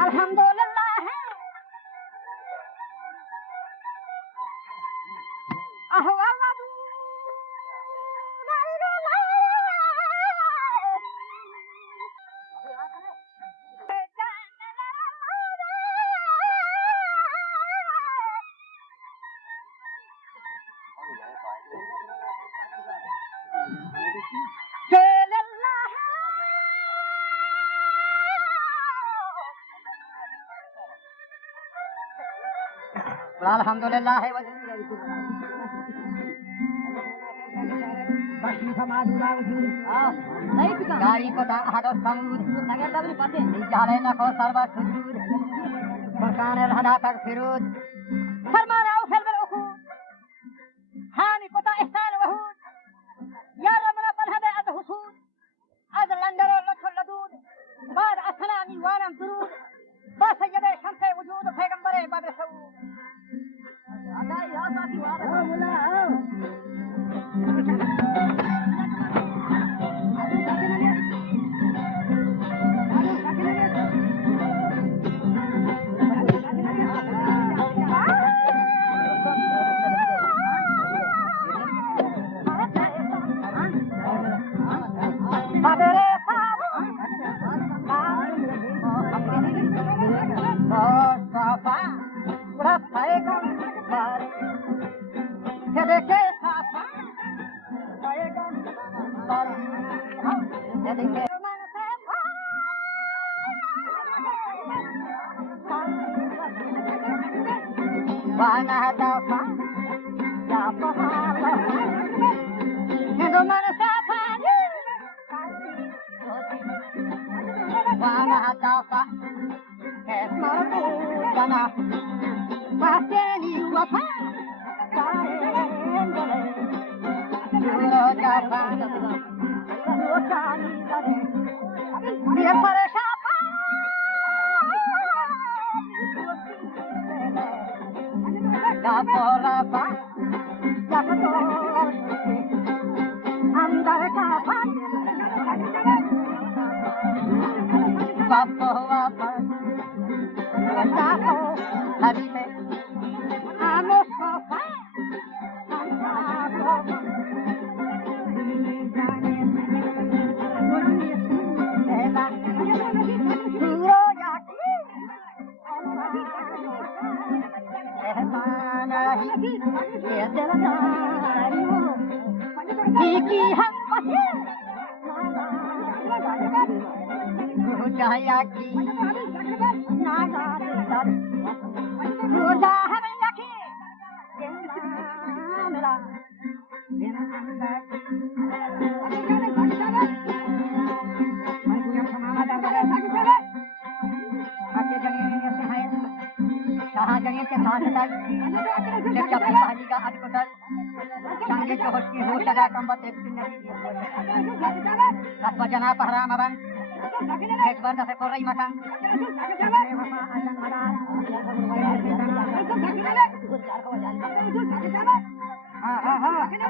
अल्हम्दुलिल्लाह है अहवालू अल्हम्दुलिल्लाह है गाड़ी को हाथों समूद नगर दबली पते निकाले न को सर्व सुजूद मकान रहदा तक फिरूद फरमाना ओ फिल बिल हानि पता ihsan वहूद या रबना पलहबे अद हुसूद अद लंडर लख लदूद बाद असनामी वानम दुरूद बा सय्यदे शम्से वजूद पैगंबरे बद्र सऊद अदा या साथी वादा मुला जना पहराम बन एक बार दफे कोरई मकान हां हां हां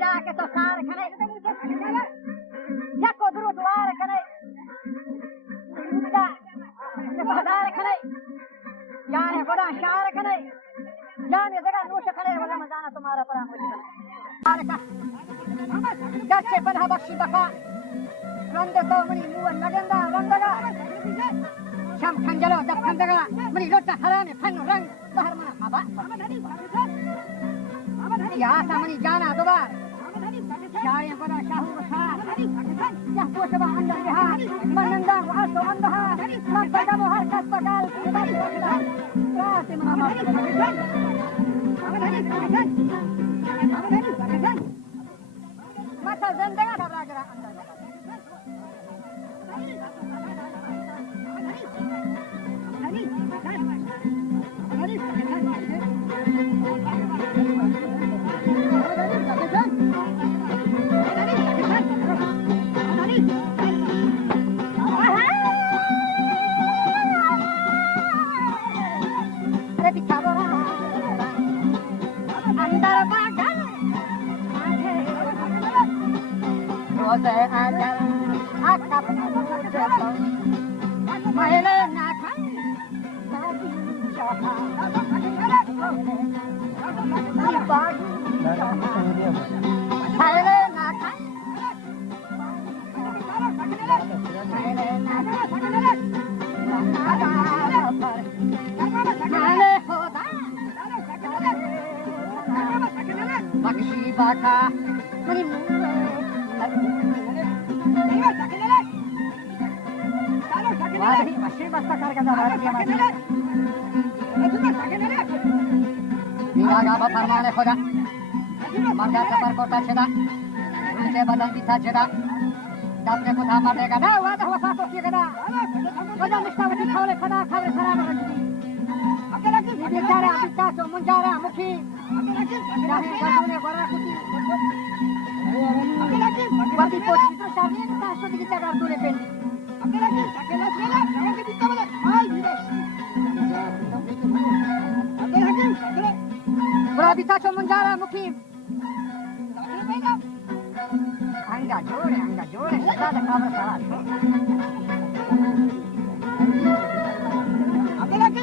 जाके तो सार खड़े या को दुरु द्वार खड़े बाजार खड़े जाने बड़ा शार खड़े जाने जगह नोश खड़े वाला मजाना तुम्हारा परा मुझे का गच्चे बना बख्शी बका रंग तो मनी मुआ लगंदा रंगगा शाम खंजलो दब खंदगा मनी लोटा हराने फन रंग बाहर मना हवा या सामनी जाना दोबार शायं बड़ा शाहू बसा या पोषवा अंदर बिहार मनंदा वासो अंदहा मक्का मोहर कस पकाल रात मामा मत जिंदगी घबरा गया अंदर खुदा मर्दा सफर कोटा छदा उनसे बदन दिथा छदा दापने को था मरेगा ना वादा हुआ सासो की गदा वजह निष्ठावती खावले खदा खावले खराब रखी अकेला की बेचारा पिकासो मुंजारा मुखी चाहे गदुने बरा कुती अकेला की बड़ी पोची तो शादी का सासो की जगह तूने पेन अकेला छेला गांव के दिक्कत वाला हाय धीरे अकेला बड़ा पिकासो मुंजारा मुखी angga jore kita ada kabar salah ada lagi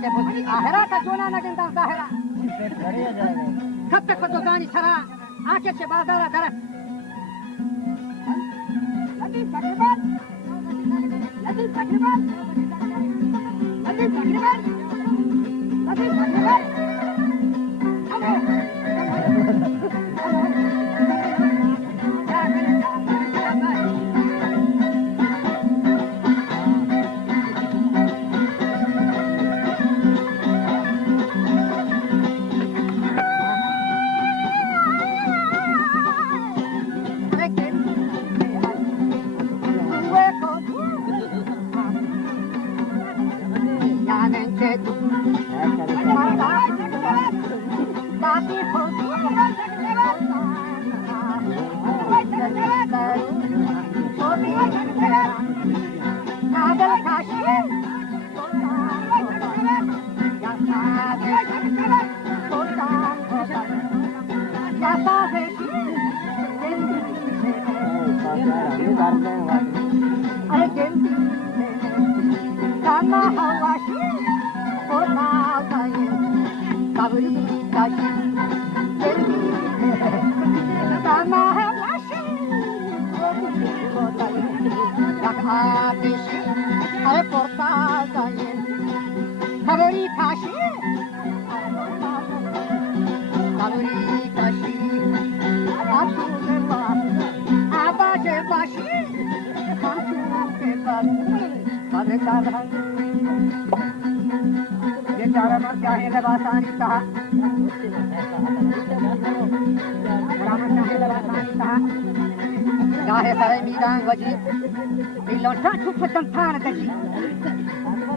के बुद्धि आहरा का जोना न गंदा साहरा कब तक तो गानी सरा आके से बाजारा दरत लती तकरीबन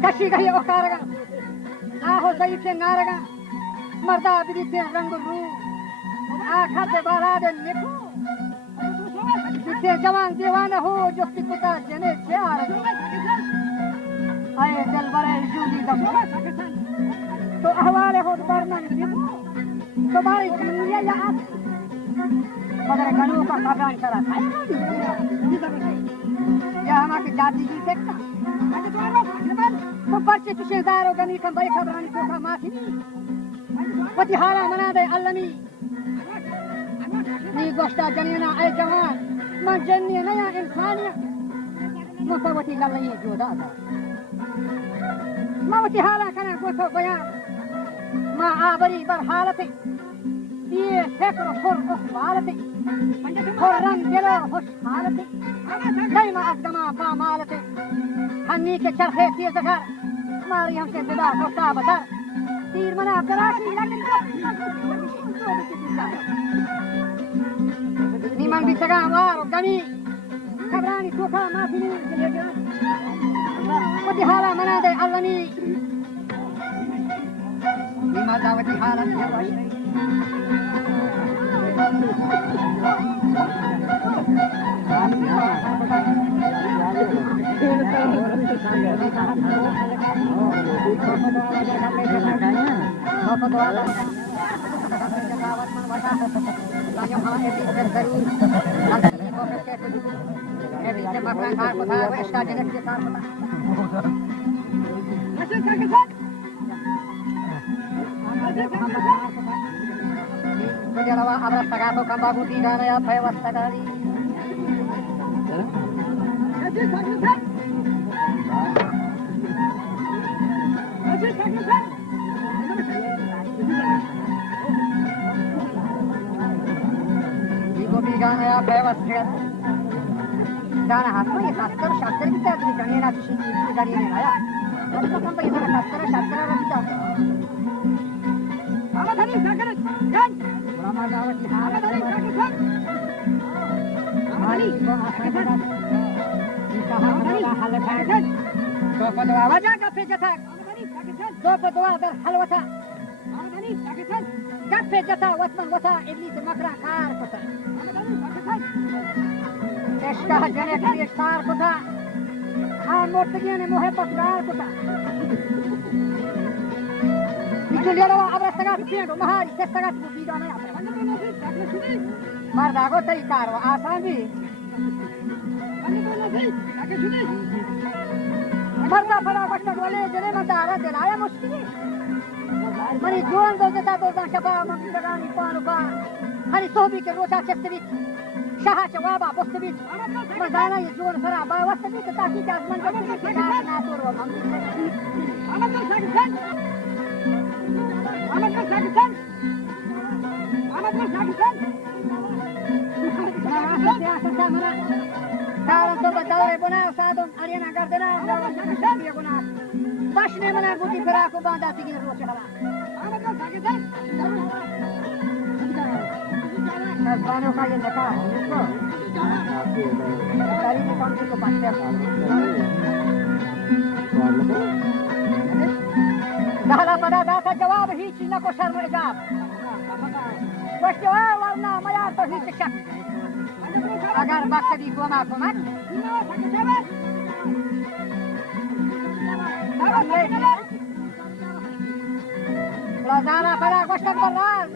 कशी गई ओकारगा आहो सही से नारगा मर्दा बिदिते रंग रू आखा से बारा दे निको जिते जवान दीवाना हो जो पिकुता जने चार आए दिल बड़े जूदी दम तो अहवाले हो बर्मन दिबो तो बारी दुनिया या आप मगर गणों का खबरान करा था या हमारी जाति की देखता तो पर्चे तुषेदारो गनी का भाई खबरान को का माफी पति हारा मना दे अल्लमी नी गोश्ता जनीना ऐ जवान मन जन्नी नया इंसानिया मुतवती लल्ली जोदा मावती हारा कना गोथो बयान मा आबरी बर हालते ये फेकरो खुर उखबालते खुर्रम दिलो खुश हालते दैमा अकदमा पामालते हन्नी के चरखे तीर जगर मारी हमसे विदा गोश्ता बदर तीर मना कराची नीमन भी सगा वार गनी खबरानी चोखा माफी नहीं वती हाला मना दे अल्लनी नीमा दावती हाला नहीं दाना हाथ में ये शास्त्र शास्त्र की तरह जानिए ना किसी की जानिए नहीं आया अब तो हम ये शास्त्र शास्त्र रखी जाते आवा धनी सागर जन ब्रह्मा दावत आवा धनी सागर आवानी को आशा कहा धनी हल है जन तो पदवा वजह का पे जथा तो पदवा दर हलवता आवा धनी सागर कफे जथा वतन वता इब्लिस मकरा कार पता आवा धनी सागर Esta jane की स्टार कोता हाँ मोटगिया ने मोहे पकड़ार कोता इचुलिया लो अब रस्तगा पिएंडो महारी सेस्तगा तू बीड़ा नहीं आता मर्दा को तई कारो आसान भी मर्दा फला बच्चा वाले जने मदारा दिलाया मुश्किल मरी जोन दो जता दो शबा मक्की लगानी पान هنی صحبی که روچا چسته بید شاه جوابا بسته بید مردانه ی جور سرا باوسته بید تاکی که از من جسته بید که جاک ناتور و ممدی Ahmet Bey sakin. Ahmet Bey sakin. Ahmet Bey sakin. Saaran soba dawre buna saadun ariyana gardena sakiya guna bashne mana guti firaku banda tigin roche kala Ahmet Bey sakin. Bano ka ye neka isko kari ni kam ko passe dahla pada data jawab hi chीज na ko sharm ijab बस जवाब वरना मया तो ही शक अगर बकरी को मा को मत Lazana para gostan barral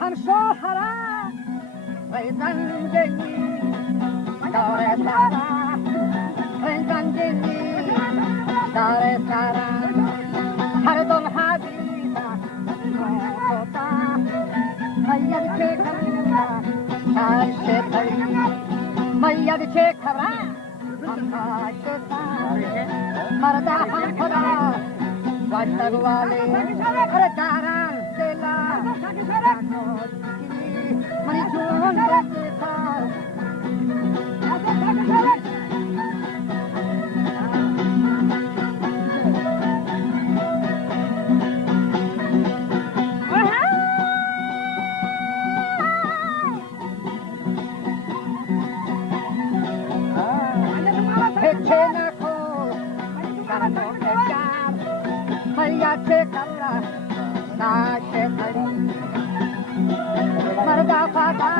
हम शोहरा रंजनी दारे सारा रंजनी दारे सारा हर दुल्हा दीदा होता मैया के खबरा आशे भरी मैया के खबरा हम आशे मरदा हम खुदा वाटर वाले अरे दारान तेला मनी जोन बसे थार मैया से कमरा नाशे भरी मरदा फादा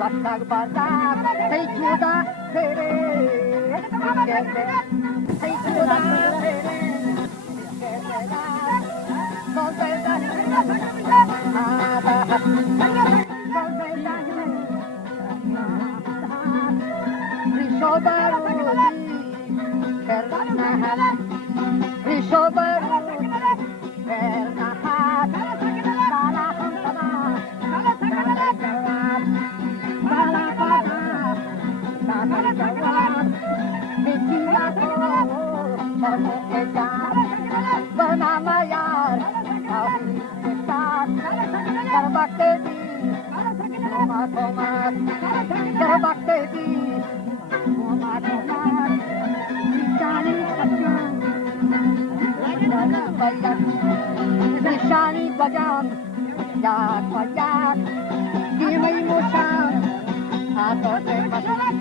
वस्तक बाजार सही जुदा तेरे सही जुदा तेरे Nishani bajam, yak bayak, dimay mo siyang ato de basak.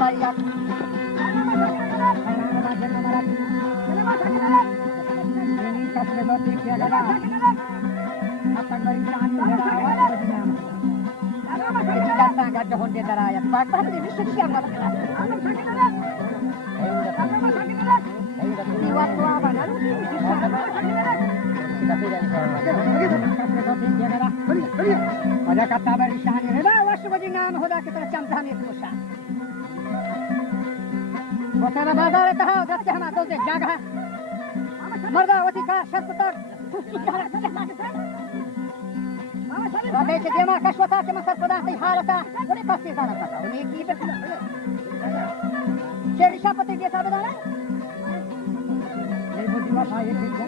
Bayak Ada kata barisan ini, dah wasu bajingan, hoda kita camkan itu musa. Wasara bazar itu ha, jatuh hama tu dek jaga. Marda wati ka syarputar. Rabe ke dia mah kaswata ke masar pada si halata, ini pasti sana kata. Ini kita. Ceri siapa tu dia sahabat mana? Ini berdua saya kerja.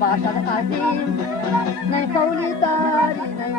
Bahasa Azim, nai kauli tari nai